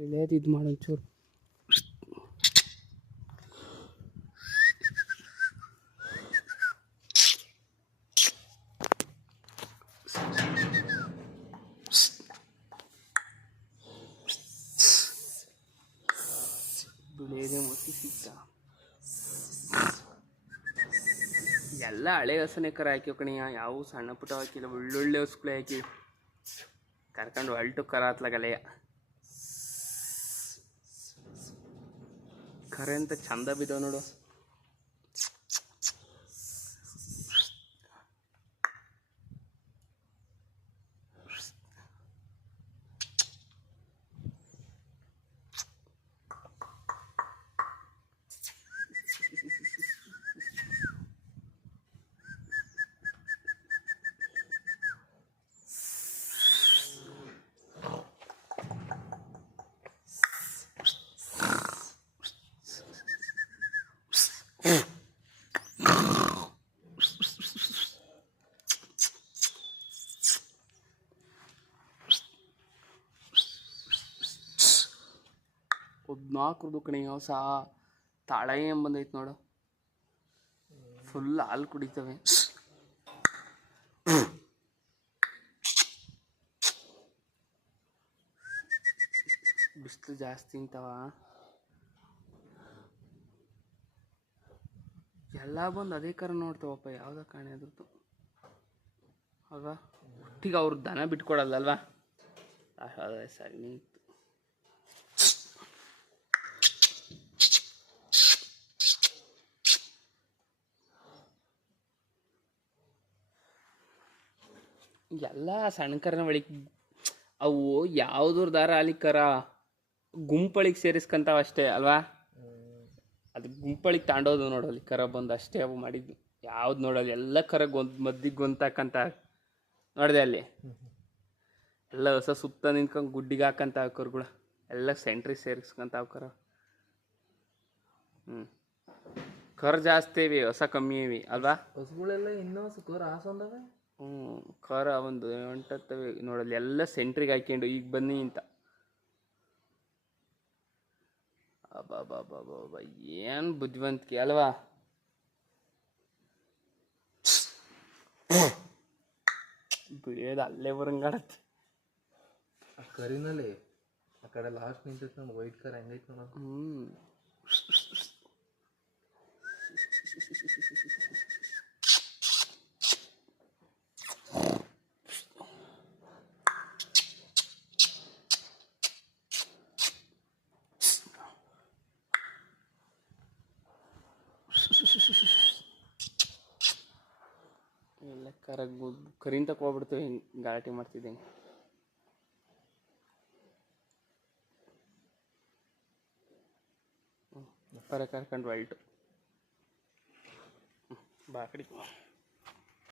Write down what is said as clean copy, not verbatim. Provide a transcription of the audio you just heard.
ಬೆಳೆಯೋದು ಇದು ಮಾಡೊಂಚೂರು ಬೆಳೆಯೋದೇ ಮತ್ತೆ ಸಿಗ್ತಾ ಎಲ್ಲ ಹಳೆ ಹಸನೇ ಕರ ಹಾಕಿ ಕಣಿಯ ಯಾವ ಸಣ್ಣ ಪುಟ್ಟ ಹಾಕಿಲ್ಲ ಒಳ್ಳೊಳ್ಳೆ ಹಸುಗಳೇ ಹಾಕಿ ಕರ್ಕೊಂಡು ಅಲ್ಟು ಕರ ಹತ್ಲಾಗಲೆಯ ಕರೆ ಅಂತ ಚಂದ ಬಿದ್ದಾವ ನೋಡು. ನಾಲ್ಕು ಕಣಿ ಹೊಸ ತಾಳ ಏನ್ ಬಂದೈತೆ ನೋಡು, ಫುಲ್ ಹಾಲು ಕುಡಿತವೆ. ಬಿಸಿಲು ಜಾಸ್ತಿ ಇಂತವ ಎಲ್ಲ ಬಂದು ಅದೇ ಕರ ನೋಡ್ತಾವಪ್ಪ, ಯಾವ್ದ ಕಾಣೆ ಅದ್ರದ್ದು ಅಲ್ವಾ. ಒಟ್ಟಿಗೆ ಅವ್ರು ದನ ಬಿಟ್ಕೊಡಲ್ಲಲ್ವಾ, ಅದೇ ಸರಿ ನಿಂತು. ಎಲ್ಲ ಸಣ್ಣ ಕರನ ಒಳಗೆ ಅವು ಯಾವ್ದ್ರ ದಾರ ಅಲ್ಲಿ ಕರ ಗುಂಪಳಿಗೆ ಸೇರಿಸ್ಕೊಂತಾವ ಅಷ್ಟೇ ಅಲ್ವಾ. ಅದು ಗುಂಪಳಿಗೆ ತಾಂಡೋದು ನೋಡಲ್ಲಿ ಕರ ಬಂದು ಅಷ್ಟೇ ಅವು ಮಾಡಿದ್ವಿ. ಯಾವ್ದು ನೋಡಲ್ಲಿ ಎಲ್ಲ ಕರಗ್ ಮದ್ದಿಗೆ ಗೊಂತಾಕಂತ ನೋಡಿದೆ ಅಲ್ಲಿ ಎಲ್ಲ ಹೊಸ ಸುತ್ತ ನಿಂತ್ಕೊಂಡು ಗುಡ್ಡಿಗೆ ಹಾಕಂತ ಕರುಗಳು ಎಲ್ಲ ಸೆಂಟ್ರಿಗೆ ಸೇರಿಸ್ಕೊಂತಾವ ಕರ. ಕರ ಜಾಸ್ತಿ ಇವಿ, ಹೊಸ ಕಮ್ಮಿ ಇವಿ ಅಲ್ವಾ. ಹಸುಗಳೆಲ್ಲ ಇನ್ನೂ ಕರ ಹಾಸಂದವೆ. ಕರ ಒಂದು ಹೊಂಟತ್ತವೆ ನೋಡಲ್ಲಿ ಎಲ್ಲ ಸೆಂಟ್ರಿಗೆ ಹಾಕ್ಕೊಂಡು ಈಗ ಬನ್ನಿ ಅಂತ. ಅಬ್ಬಾ ಏನ್ ಬುದ್ಧಿವಂತಿಕೆ ಅಲ್ವಾ. ಬಿಳಿಯೋದು ಅಲ್ಲೇ ಬರಂಗಾಡತ್ತೆ ಆ ಕರಿನಲ್ಲಿ. ಆ ಕಡೆ ಲಾಸ್ಟ್ ನಿಂತೈತೆ ನೋಡಿ ವೈಟ್ ಕರ್ ಹೆಂಗೈತೆ ನೋಡ. ಎಲ್ಲ ಕರಿನ್ ತಗೊಬಿಡ್ತೇವೆ, ಹಿಂಗೆ ಗಲಾಟೆ ಮಾಡ್ತಿದ್ದೆ. ಕರ್ಕೊಂಡು ಹೊಲ್ಟು ಬಾ ಕಡೆ.